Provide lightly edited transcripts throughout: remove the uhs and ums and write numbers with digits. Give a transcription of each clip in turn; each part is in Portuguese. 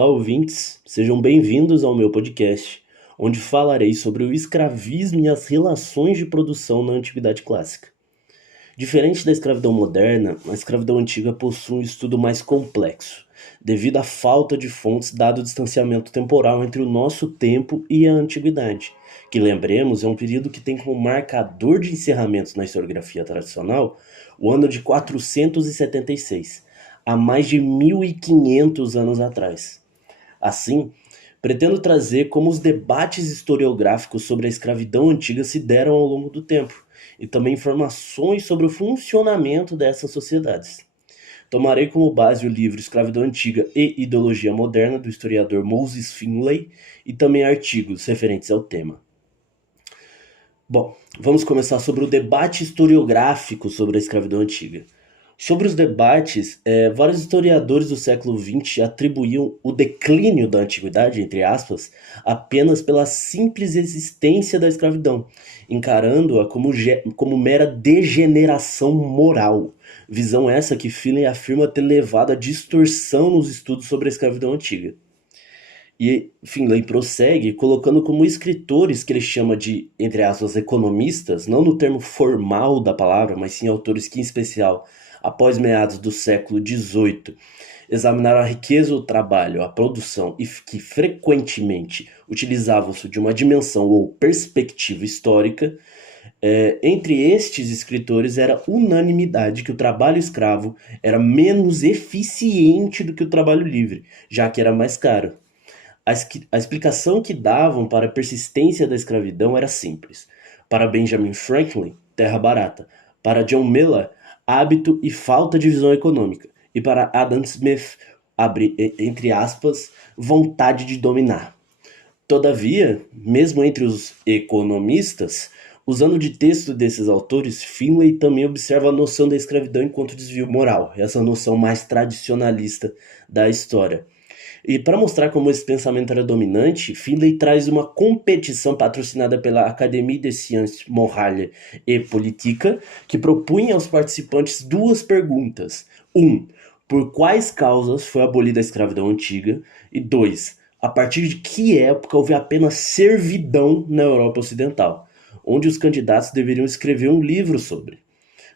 Olá, ouvintes, sejam bem-vindos ao meu podcast, onde falarei sobre o escravismo e as relações de produção na Antiguidade Clássica. Diferente da escravidão moderna, a escravidão antiga possui um estudo mais complexo, devido à falta de fontes dado o distanciamento temporal entre o nosso tempo e a Antiguidade, que, lembremos, é um período que tem como marcador de encerramento na historiografia tradicional o ano de 476, há mais de 1500 anos atrás. Assim, pretendo trazer como os debates historiográficos sobre a escravidão antiga se deram ao longo do tempo, e também informações sobre o funcionamento dessas sociedades. Tomarei como base o livro Escravidão Antiga e Ideologia Moderna, do historiador Moses Finlay, e também artigos referentes ao tema. Bom, vamos começar sobre o debate historiográfico sobre a escravidão antiga. Sobre os debates, vários historiadores do século XX atribuíam o declínio da antiguidade, entre aspas, apenas pela simples existência da escravidão, encarando-a como mera degeneração moral. Visão essa que Finlay afirma ter levado à distorção nos estudos sobre a escravidão antiga. E Finlay prossegue colocando como escritores que ele chama de, entre aspas, economistas, não no termo formal da palavra, mas sim autores que, em especial, após meados do século XVIII, examinaram a riqueza do trabalho, a produção e que frequentemente utilizavam-se de uma dimensão ou perspectiva histórica. Entre estes escritores era unanimidade que o trabalho escravo era menos eficiente do que o trabalho livre, já que era mais caro. A explicação que davam para a persistência da escravidão era simples. Para Benjamin Franklin, terra barata. Para John Miller, hábito e falta de visão econômica. E para Adam Smith, entre aspas, vontade de dominar. Todavia, mesmo entre os economistas, usando de texto desses autores, Finlay também observa a noção da escravidão enquanto desvio moral, essa noção mais tradicionalista da história. E para mostrar como esse pensamento era dominante, Finlay traz uma competição patrocinada pela Académie des Sciences Morales et Politiques, que propunha aos participantes duas perguntas. 1. Por quais causas foi abolida a escravidão antiga? E 2. A partir de que época houve apenas servidão na Europa Ocidental? Onde os candidatos deveriam escrever um livro sobre.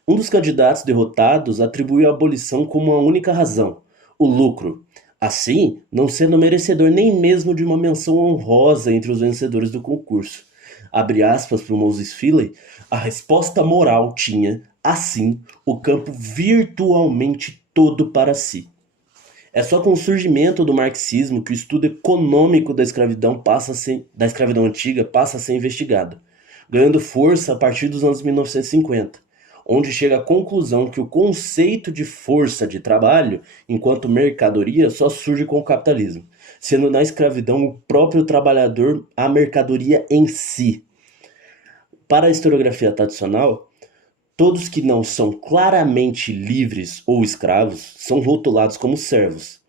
Um dos candidatos derrotados atribuiu a abolição como a única razão: o lucro. Assim, não sendo merecedor nem mesmo de uma menção honrosa entre os vencedores do concurso. Abre aspas para o Moses Finlay, a resposta moral tinha, assim, o campo virtualmente todo para si. É só com o surgimento do marxismo que o estudo econômico da escravidão antiga passa a ser investigado, ganhando força a partir dos anos 1950. Onde chega à conclusão que o conceito de força de trabalho, enquanto mercadoria, só surge com o capitalismo, sendo na escravidão o próprio trabalhador a mercadoria em si. Para a historiografia tradicional, todos que não são claramente livres ou escravos são rotulados como servos.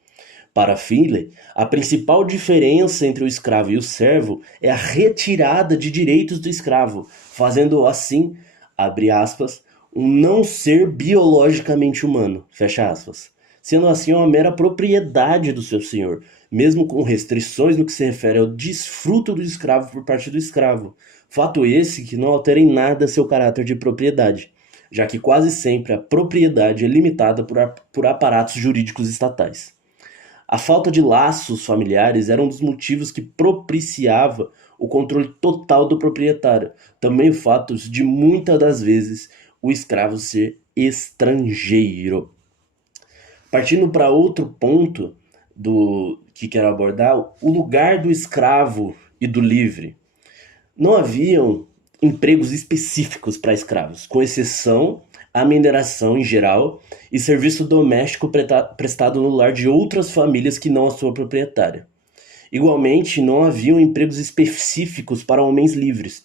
Para Finlay, a principal diferença entre o escravo e o servo é a retirada de direitos do escravo, fazendo assim, abre aspas, um não ser biologicamente humano, fecha aspas, sendo assim uma mera propriedade do seu senhor, mesmo com restrições no que se refere ao desfruto do escravo por parte do escravo. Fato esse que não altera em nada seu caráter de propriedade, já que quase sempre a propriedade é limitada por aparatos jurídicos estatais. A falta de laços familiares era um dos motivos que propiciava o controle total do proprietário. Também o fato de, muitas das vezes, o escravo ser estrangeiro. Partindo para outro ponto do que quero abordar, o lugar do escravo e do livre. Não haviam empregos específicos para escravos, com exceção à mineração em geral e serviço doméstico prestado no lar de outras famílias que não a sua proprietária. Igualmente, não haviam empregos específicos para homens livres,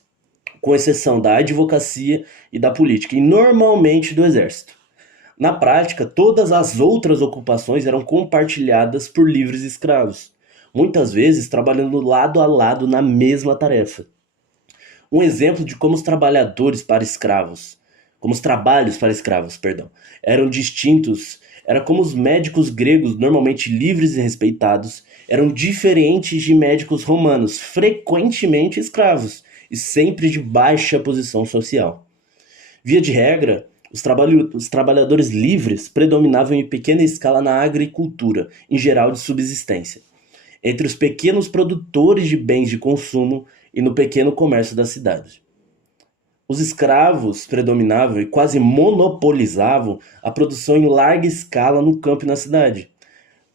com exceção da advocacia e da política, e normalmente do exército. Na prática, todas as outras ocupações eram compartilhadas por livres escravos, muitas vezes trabalhando lado a lado na mesma tarefa. Um exemplo de como os trabalhos para escravos, eram era como os médicos gregos, normalmente livres e respeitados, eram diferentes de médicos romanos, frequentemente escravos e sempre de baixa posição social. Via de regra, os trabalhadores livres predominavam em pequena escala na agricultura, em geral de subsistência, entre os pequenos produtores de bens de consumo e no pequeno comércio da cidade. Os escravos predominavam e quase monopolizavam a produção em larga escala no campo e na cidade.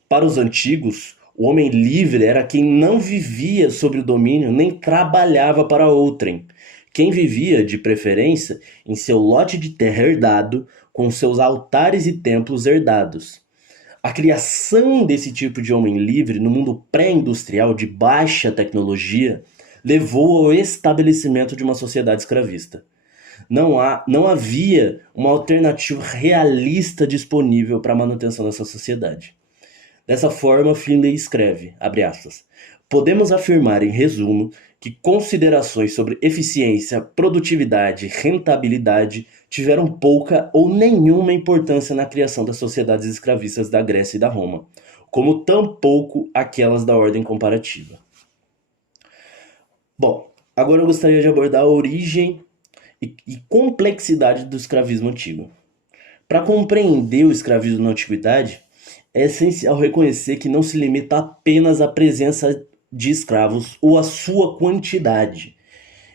Para os antigos, o homem livre era quem não vivia sob o domínio nem trabalhava para outrem. Quem vivia, de preferência, em seu lote de terra herdado, com seus altares e templos herdados. A criação desse tipo de homem livre no mundo pré-industrial de baixa tecnologia levou ao estabelecimento de uma sociedade escravista. Não havia uma alternativa realista disponível para a manutenção dessa sociedade. Dessa forma, Finlay escreve, abre aspas, podemos afirmar, em resumo, que considerações sobre eficiência, produtividade e rentabilidade tiveram pouca ou nenhuma importância na criação das sociedades escravistas da Grécia e da Roma, como tampouco aquelas da ordem comparativa. Bom, agora eu gostaria de abordar a origem e complexidade do escravismo antigo. Para compreender o escravismo na antiguidade, é essencial reconhecer que não se limita apenas à presença de escravos ou à sua quantidade.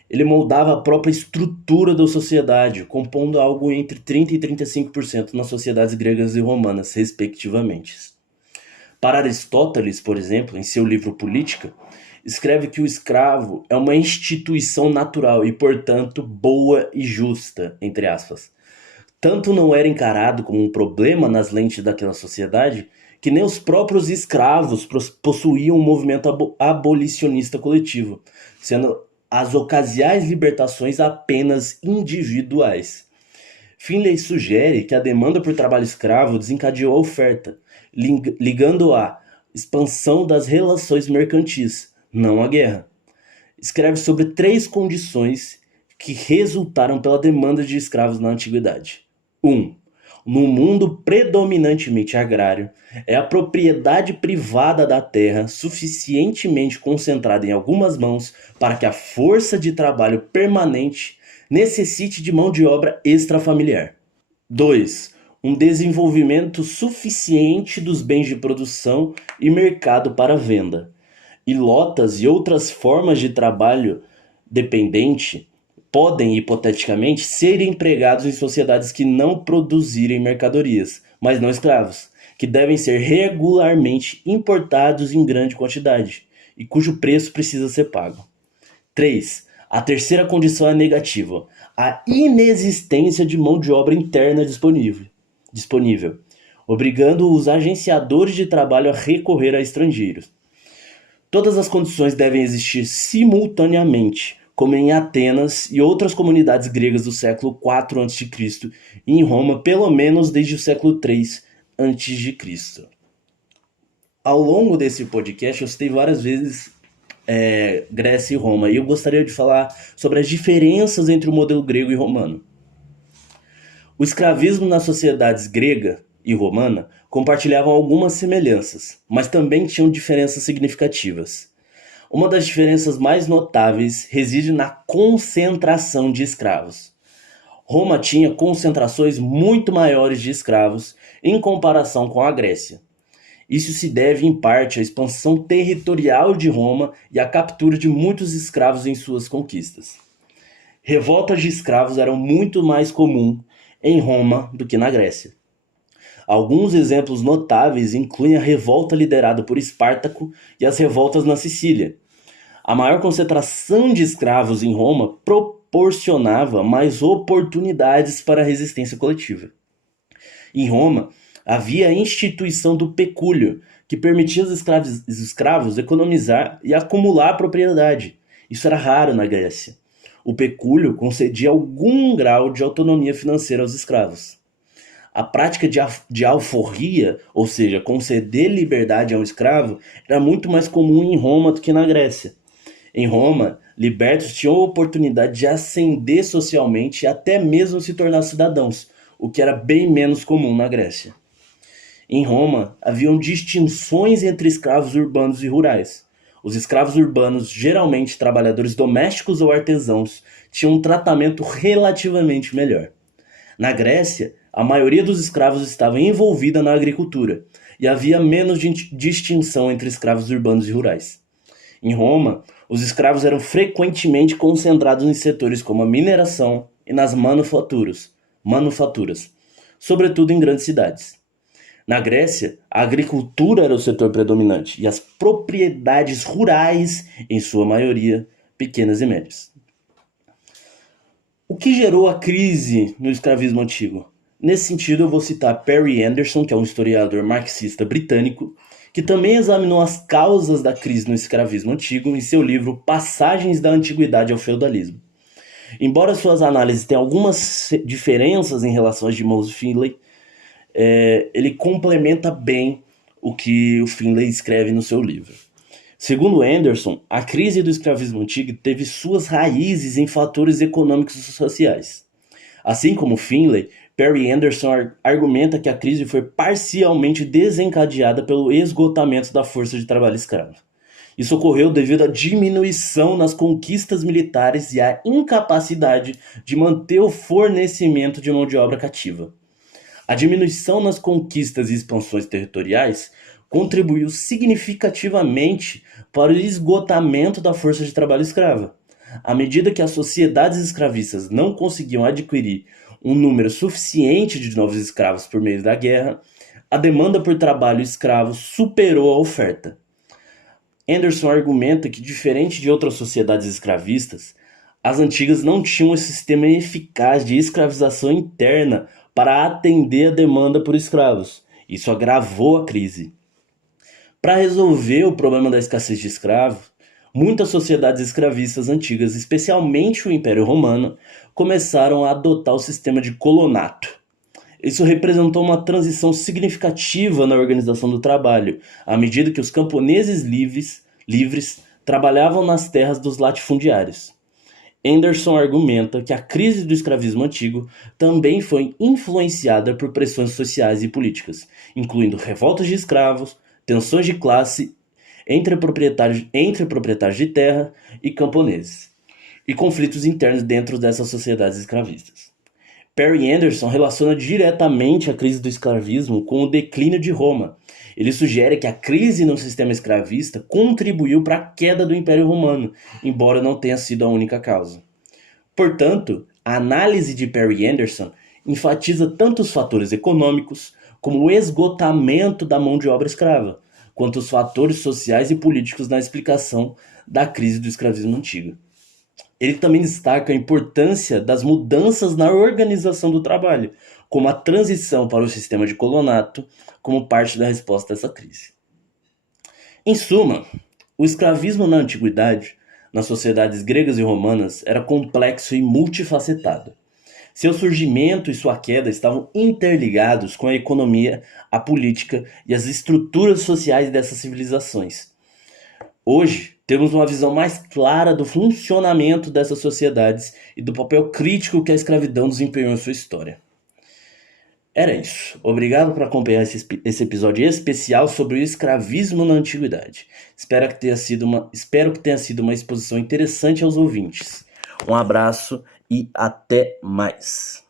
Ele moldava a própria estrutura da sociedade, compondo algo entre 30% e 35% nas sociedades gregas e romanas, respectivamente. Para Aristóteles, por exemplo, em seu livro Política, escreve que o escravo é uma instituição natural e, portanto, boa e justa, entre aspas. Tanto não era encarado como um problema nas lentes daquela sociedade, que nem os próprios escravos possuíam um movimento abolicionista coletivo, sendo as ocasiais libertações apenas individuais. Finlay sugere que a demanda por trabalho escravo desencadeou a oferta, ligando à expansão das relações mercantis, não a guerra. Escreve sobre 3 condições que resultaram pela demanda de escravos na antiguidade. 1. No mundo predominantemente agrário, é a propriedade privada da terra suficientemente concentrada em algumas mãos para que a força de trabalho permanente necessite de mão de obra extrafamiliar. 2. Um desenvolvimento suficiente dos bens de produção e mercado para venda. E lotas e outras formas de trabalho dependente podem, hipoteticamente, ser empregados em sociedades que não produzirem mercadorias, mas não escravos, que devem ser regularmente importados em grande quantidade e cujo preço precisa ser pago. 3. A terceira condição é negativa, a inexistência de mão de obra interna disponível, obrigando os agenciadores de trabalho a recorrer a estrangeiros. Todas as condições devem existir simultaneamente, como em Atenas e outras comunidades gregas do século IV a.C. e em Roma, pelo menos desde o século III a.C. Ao longo desse podcast, eu citei várias vezes Grécia e Roma, e eu gostaria de falar sobre as diferenças entre o modelo grego e romano. O escravismo nas sociedades grega e romana compartilhavam algumas semelhanças, mas também tinham diferenças significativas. Uma das diferenças mais notáveis reside na concentração de escravos. Roma tinha concentrações muito maiores de escravos em comparação com a Grécia. Isso se deve em parte à expansão territorial de Roma e à captura de muitos escravos em suas conquistas. Revoltas de escravos eram muito mais comuns em Roma do que na Grécia. Alguns exemplos notáveis incluem a revolta liderada por Espartaco e as revoltas na Sicília. A maior concentração de escravos em Roma proporcionava mais oportunidades para a resistência coletiva. Em Roma, havia a instituição do pecúlio, que permitia aos escravos economizar e acumular propriedade. Isso era raro na Grécia. O pecúlio concedia algum grau de autonomia financeira aos escravos. A prática de alforria, ou seja, conceder liberdade a um escravo, era muito mais comum em Roma do que na Grécia. Em Roma, libertos tinham a oportunidade de ascender socialmente e até mesmo se tornar cidadãos, o que era bem menos comum na Grécia. Em Roma, haviam distinções entre escravos urbanos e rurais. Os escravos urbanos, geralmente trabalhadores domésticos ou artesãos, tinham um tratamento relativamente melhor. Na Grécia, a maioria dos escravos estava envolvida na agricultura, e havia menos distinção entre escravos urbanos e rurais. Em Roma, os escravos eram frequentemente concentrados em setores como a mineração e nas manufaturas, sobretudo em grandes cidades. Na Grécia, a agricultura era o setor predominante e as propriedades rurais, em sua maioria, pequenas e médias. O que gerou a crise no escravismo antigo? Nesse sentido, eu vou citar Perry Anderson, que é um historiador marxista britânico, que também examinou as causas da crise no escravismo antigo em seu livro Passagens da Antiguidade ao Feudalismo. Embora suas análises tenham algumas diferenças em relação às de Moses Finlay, ele complementa bem o que o Finlay escreve no seu livro. Segundo Anderson, a crise do escravismo antigo teve suas raízes em fatores econômicos e sociais. Assim como Finlay, Perry Anderson argumenta que a crise foi parcialmente desencadeada pelo esgotamento da força de trabalho escrava. Isso ocorreu devido à diminuição nas conquistas militares e à incapacidade de manter o fornecimento de mão de obra cativa. A diminuição nas conquistas e expansões territoriais contribuiu significativamente para o esgotamento da força de trabalho escrava. À medida que as sociedades escravistas não conseguiam adquirir um número suficiente de novos escravos por meio da guerra, a demanda por trabalho escravo superou a oferta. Anderson argumenta que, diferente de outras sociedades escravistas, as antigas não tinham um sistema eficaz de escravização interna para atender a demanda por escravos. Isso agravou a crise. Para resolver o problema da escassez de escravos, muitas sociedades escravistas antigas, especialmente o Império Romano, começaram a adotar o sistema de colonato. Isso representou uma transição significativa na organização do trabalho, à medida que os camponeses livres trabalhavam nas terras dos latifundiários. Anderson argumenta que a crise do escravismo antigo também foi influenciada por pressões sociais e políticas, incluindo revoltas de escravos, tensões de classe entre proprietários de terra e camponeses, e conflitos internos dentro dessas sociedades escravistas. Perry Anderson relaciona diretamente a crise do escravismo com o declínio de Roma. Ele sugere que a crise no sistema escravista contribuiu para a queda do Império Romano, embora não tenha sido a única causa. Portanto, a análise de Perry Anderson enfatiza tanto os fatores econômicos, como o esgotamento da mão de obra escrava, quanto os fatores sociais e políticos na explicação da crise do escravismo antigo. Ele também destaca a importância das mudanças na organização do trabalho, como a transição para o sistema de colonato, como parte da resposta a essa crise. Em suma, o escravismo na antiguidade, nas sociedades gregas e romanas, era complexo e multifacetado. Seu surgimento e sua queda estavam interligados com a economia, a política e as estruturas sociais dessas civilizações. Hoje, temos uma visão mais clara do funcionamento dessas sociedades e do papel crítico que a escravidão desempenhou em sua história. Era isso. Obrigado por acompanhar esse episódio especial sobre o escravismo na antiguidade. Espero que tenha sido uma exposição interessante aos ouvintes. Um abraço e até mais.